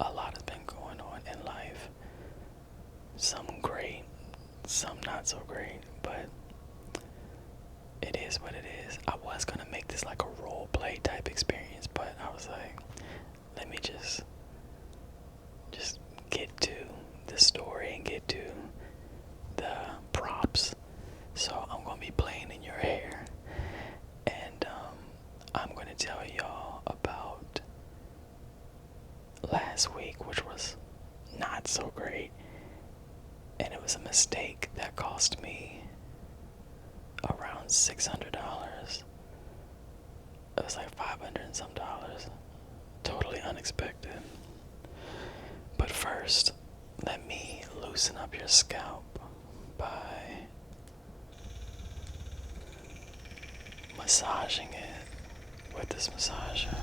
a lot has been going on in life. Some great, some not so great, but it is what it is. I was gonna make this like a role play type experience, but I was like, let me just get to the story and get to the props. So I'm gonna be playing in your hair, and I'm gonna tell y'all about last week, which was not so great, and it was a mistake that cost me around $600. It was like $500 and some dollars. Totally unexpected. But first, let me loosen up your scalp by massaging it with this massager.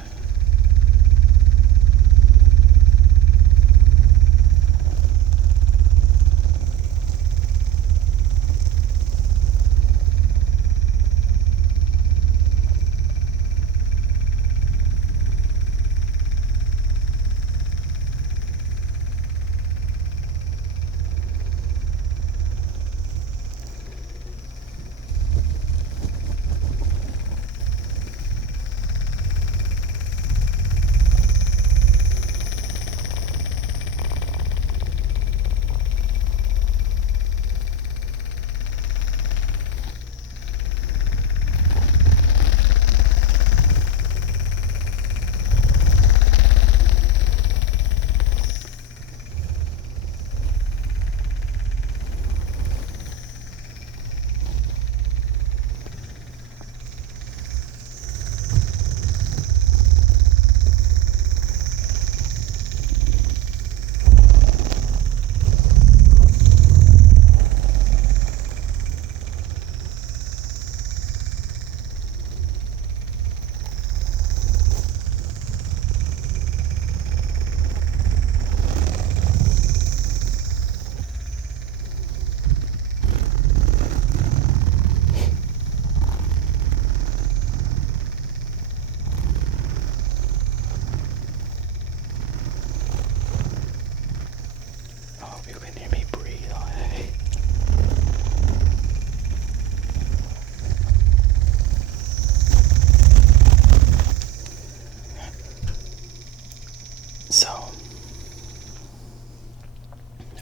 So,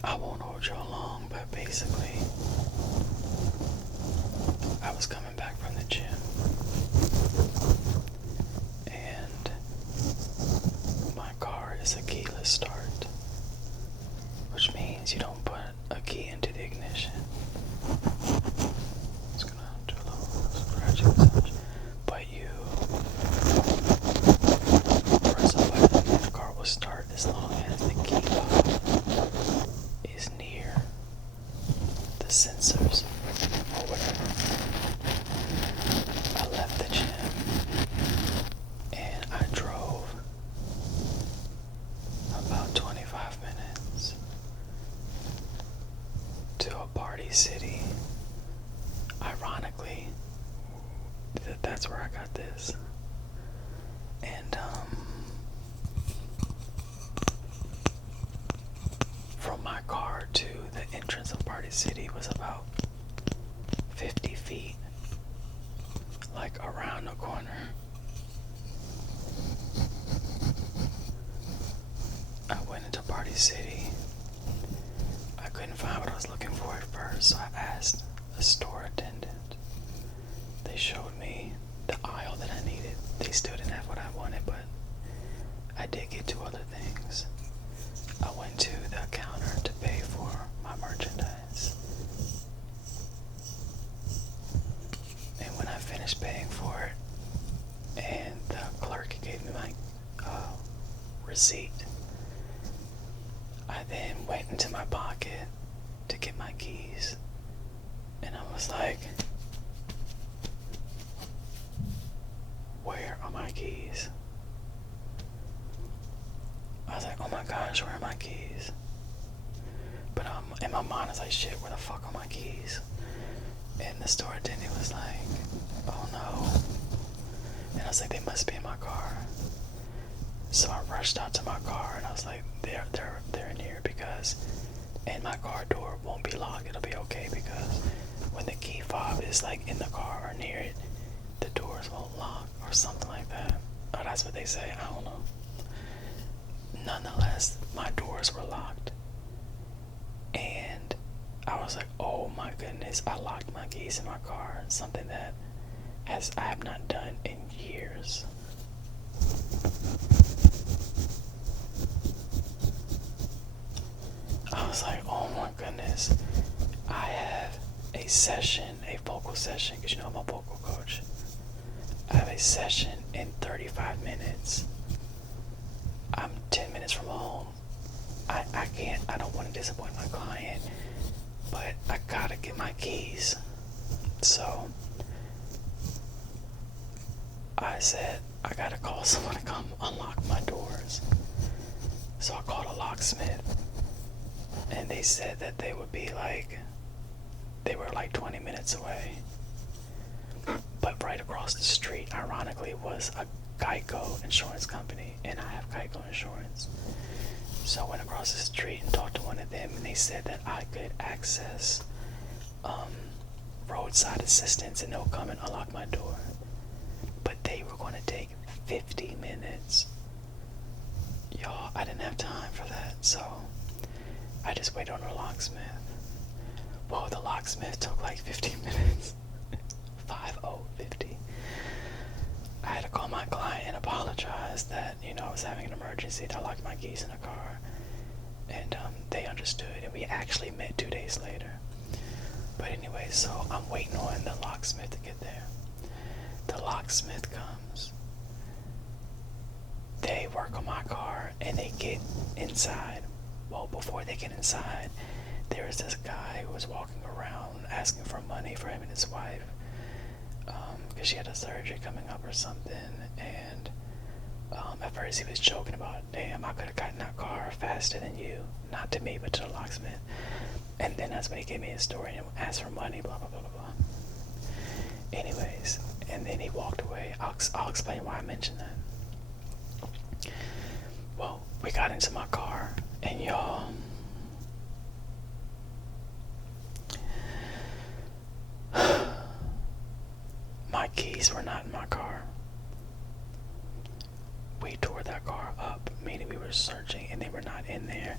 I won't hold y'all long, but basically, I was coming back from the gym, and my car is a keyless start, which means you don't put a key into the ignition. It's gonna do a little scratching massage, but you press a button and the car will start as long as the key fob is near the sensors or whatever. I left the gym and I drove about 25 minutes to a party city. Ironically, that's where I got this. And from my car to the entrance of Party City was about 50 feet, like around the corner. I went into Party City. I couldn't find what I was looking for at first, so I asked a store attendant. They showed me the aisle that I needed. They still didn't have what I wanted, but I did get two other things. I went to the counter to pay for my merchandise. And when I finished paying for it, and the clerk gave me my receipt, I then went into my pocket to get my keys. And I was like, where are my keys? I was like, oh my gosh, where are my keys? But in my mind, I was like, shit, where the fuck are my keys? And the store attendant was like, oh no. And I was like, they must be in my car. So I rushed out to my car and I was like, they're in here because, and my car door won't be locked. It'll be okay because when the key fob is like in the car or near it, the doors won't lock or something like that. Oh, that's what they say. I don't know. Nonetheless, my doors were locked. And I was like, oh my goodness, I locked my keys in my car. Something that I have not done in years. I was like, oh my goodness. I have a session, a vocal session, because you know I'm a vocal coach. I have a session in 35 minutes. I'm 10 minutes from home. I don't want to disappoint my client, but I gotta get my keys. So I said, I gotta call someone to come unlock my doors. So I called a locksmith, and they said that they were like 20 minutes away. But right across the street, ironically, was a Geico insurance company, and I have Geico insurance. So I went across the street and talked to one of them, and they said that I could access roadside assistance and they'll come and unlock my door. But they were going to take 50 minutes. Y'all, I didn't have time for that, so I just waited on the locksmith. Well, the locksmith took like 15 minutes. 50. I had to call my client and apologize that, I was having an emergency, that I locked my keys in the car. And they understood, and we actually met 2 days later. But anyway, so I'm waiting on the locksmith to get there. The locksmith comes. They work on my car, and they get inside. Well, before they get inside, there was this guy who was walking around asking for money for him and his wife. Because she had a surgery coming up or something, and at first he was joking about, damn, I could have gotten that car faster than you. Not to me, but to the locksmith. And then that's when he gave me his story and asked for money, blah, blah, blah, blah, blah. Anyways, and then he walked away. I'll explain why I mentioned that. Well, we got into my car, and y'all, my keys were not in my car. We tore that car up, meaning we were searching and they were not in there.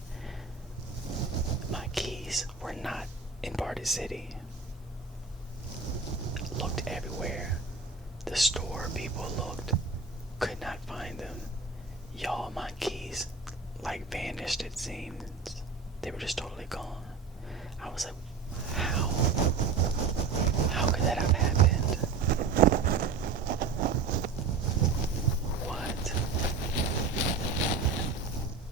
My keys were not in Party City. Looked everywhere. The store people looked, could not find them. Y'all, my keys like vanished, it seems. They were just totally gone. I was like, how? How could that have happened? What?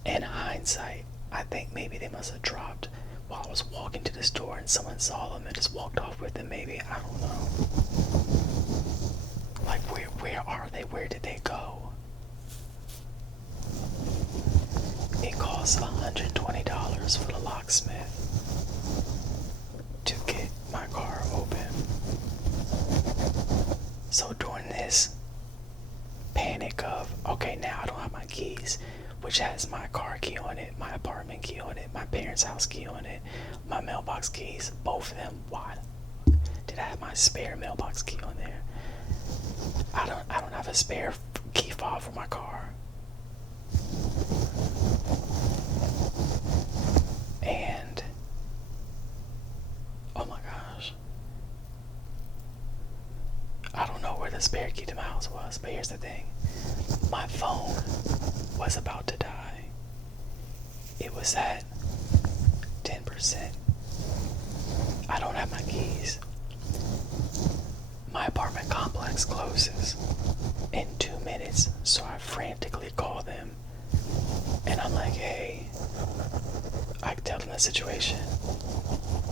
In hindsight, I think maybe they must have dropped while I was walking to the store and someone saw them and just walked off with them, maybe. I don't know. Like, where are they? Where did they go? It costs $120 for the locksmith to get my car open. So during this panic of, okay, now I don't have my keys, which has my car key on it, my apartment key on it, my parents' house key on it, my mailbox keys, both of them. Why did I have my spare mailbox key on there? I don't have a spare key fob for my car. And oh my gosh, I don't know where the spare key to my house was, but here's the thing. My phone was about to die. It was at 10%. I don't have my keys. My apartment complex closes in 2 minutes, so I frantically call them. And I'm like, hey, I tell them the situation.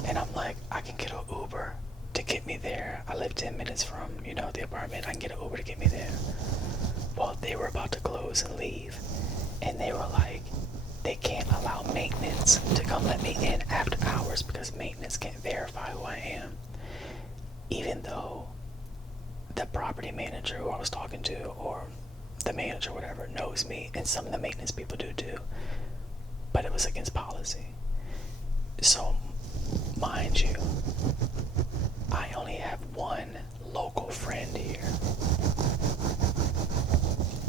And I'm like, I can get an Uber to get me there. I live 10 minutes from, the apartment. I can get an Uber to get me there. Well, they were about to close and leave. And they were like, they can't allow maintenance to come let me in after hours because maintenance can't verify who I am. Even though the property manager who I was talking to, or the manager or whatever knows me, and some of the maintenance people do too, but it was against policy. So, mind you, I only have one local friend here.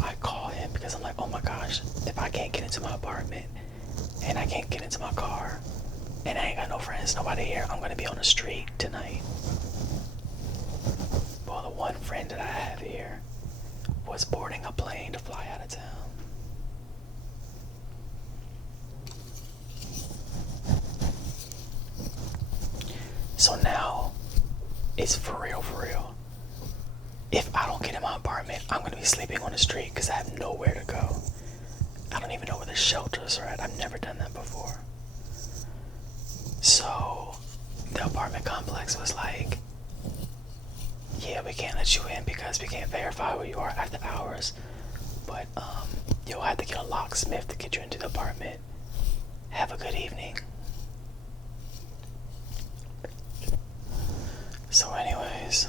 I call him because I'm like, oh my gosh, if I can't get into my apartment and I can't get into my car and I ain't got no friends, nobody here, I'm gonna be on the street tonight. Well, the one friend that I have here was boarding a plane to fly out of town. So now, it's for real, for real. If I don't get in my apartment, I'm gonna be sleeping on the street because I have nowhere to go. I don't even know where the shelters are at. I've never done that before. So, the apartment complex was like, yeah, we can't let you in because we can't verify who you are after hours. But, you'll have to get a locksmith to get you into the apartment. Have a good evening. So anyways,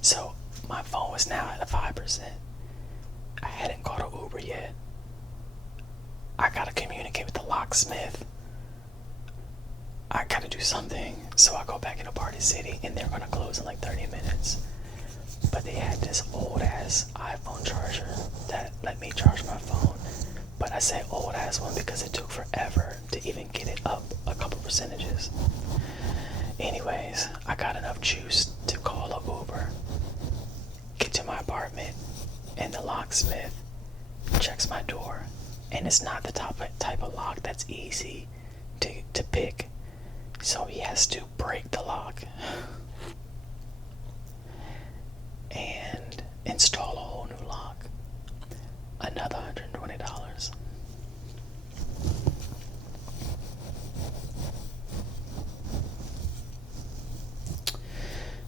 so my phone was now at a 5%. I hadn't called an Uber yet. I gotta communicate with the locksmith. I gotta do something. So I go back into Party City and they're gonna close in like 30 minutes. But they had this old ass iPhone charger that let me charge my phone. But I say old ass one because it took forever to even get it up a couple percentages. Anyways, I got enough juice to call a Uber, get to my apartment, and the locksmith checks my door. And it's not the type of lock that's easy to pick. So he has to break the lock and install a whole new lock. Another $120.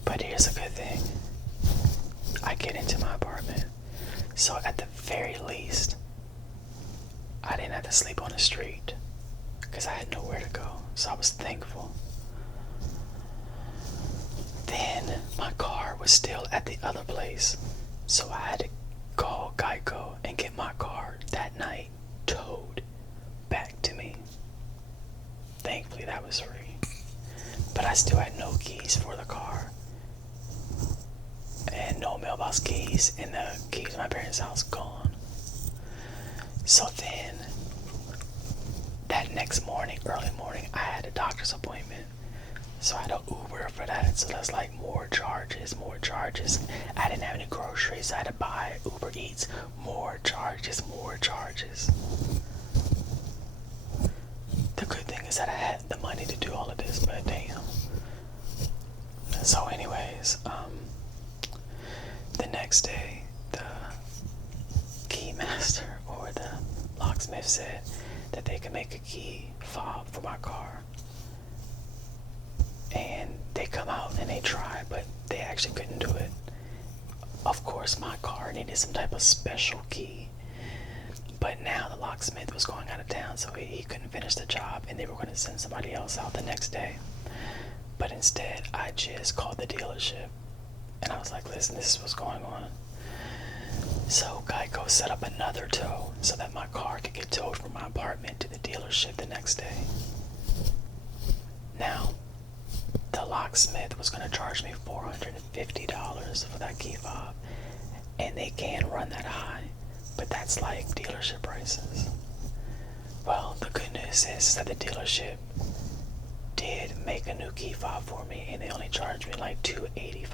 But here's a good thing. I get into my apartment. So at the very least, I didn't have to sleep on the street because I had nowhere to go. So I was thankful. Then my car was still at the other place. So I had to call Geico and get my car that night towed back to me. Thankfully that was free. But I still had no keys for the car. And no mailbox keys, and the keys to my parents' house gone. So then, that next morning, early morning, I had a doctor's appointment. So I had an Uber for that. So that's like more charges, more charges. I didn't have any groceries. I had to buy Uber Eats. More charges, more charges. The good thing is that I had the money to do all of this, but damn. So anyways, the next day, the key master or the locksmith said that they could make a key fob for my car. And they come out and they try, but they actually couldn't do it. Of course, my car needed some type of special key. But now the locksmith was going out of town, so he couldn't finish the job, and they were going to send somebody else out the next day. But instead, I just called the dealership. And I was like, listen, this is what's going on. So Geico set up another tow so that my car could get towed from my apartment to the dealership the next day. Now, the locksmith was going to charge me $450 for that key fob. And they can run that high, but that's like dealership prices. Well, the good news is that the dealership did make a new key fob for me, and they only charged me like $285.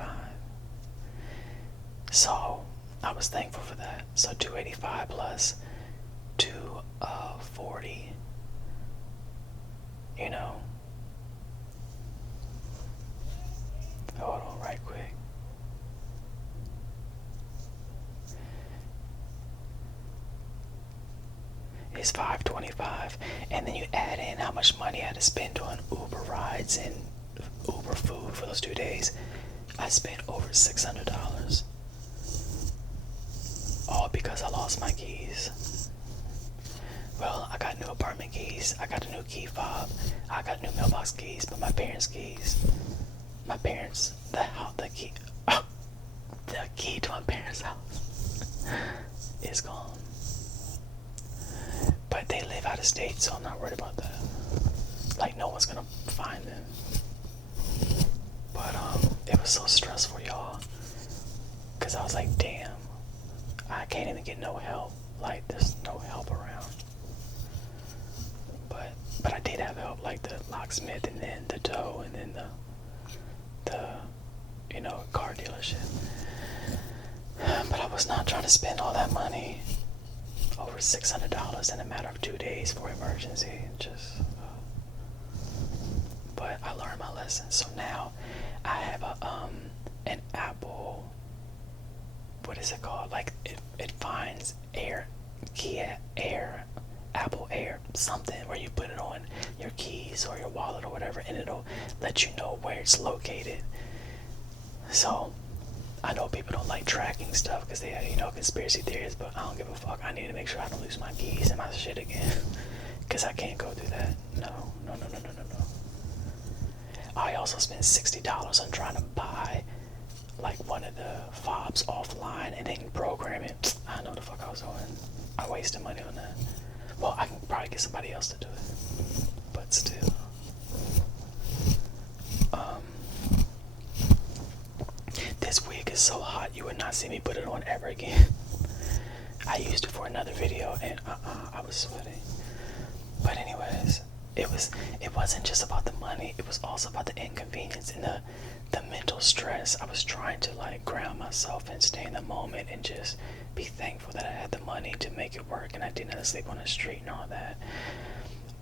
So I was thankful for that. So $285 plus $240, you know. Hold on right quick. It's $525, and then you add in how much money I had to spend on Uber rides and Uber food for those 2 days. I spent over $600. All because I lost my keys. Well, I got new apartment keys, I got a new key fob, I got new mailbox keys, but my parents' keys, the key, the key to my parents' house is gone. But they live out of state, so I'm not worried about that. Like, no one's gonna find them. But it was so stressful, y'all, because I was like, damn, I can't even get no help. Like, there's no help around. But I did have help, like the locksmith, and then the tow, and then the car dealership. But I was not trying to spend all that money, over $600 in a matter of 2 days for emergency. But I learned my lesson. So now I have an Apple. What is it called? Like it finds Apple Air, something where you put it on your keys or your wallet or whatever, and it'll let you know where it's located. So I know people don't like tracking stuff because they have, conspiracy theories, but I don't give a fuck. I need to make sure I don't lose my keys and my shit again, because I can't go through that. No. I also spent $60 on trying to buy like one of the fobs offline and then program it. I don't know what the fuck I was doing. I wasted money on that. Well, I can probably get somebody else to do it, but still. This wig is so hot you would not see me put it on ever again. I used it for another video and I was sweating. But anyways, it wasn't just about the money, it was also about the inconvenience and the mental stress. I was trying to like ground myself and stay in the moment and just be thankful that I had the money to make it work and I didn't have to sleep on the street and all that.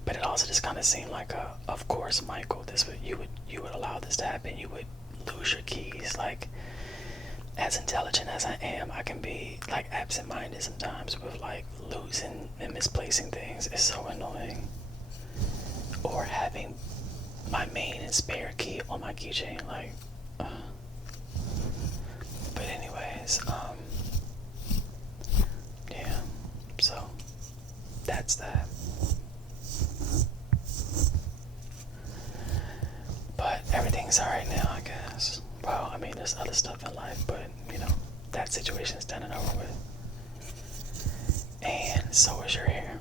But it also just kind of seemed like of course, Michael, you would allow this to happen. You would lose your keys. Like, as intelligent as I am, I can be like absent-minded sometimes with like losing and misplacing things. It's so annoying. Or having my main and spare key on my keychain, like. But anyways, yeah. So that's that. But everything's alright now, I guess. Well, I mean, there's other stuff in life, but that situation's done and over with. And so is your hair.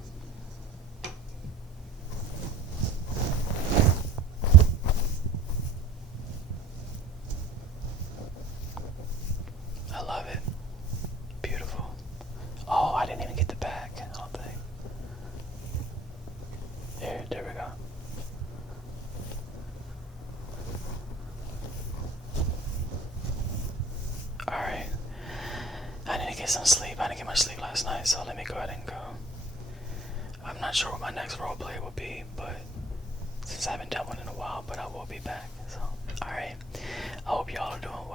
I love it. Beautiful. Oh, I didn't even get the back, I don't think. There we go. Alright. I need to get some sleep. I didn't get much sleep last night, so let me go ahead and go. I'm not sure what my next roleplay will be, but since I haven't done one in a while, but I will be back. So, alright. I hope y'all are doing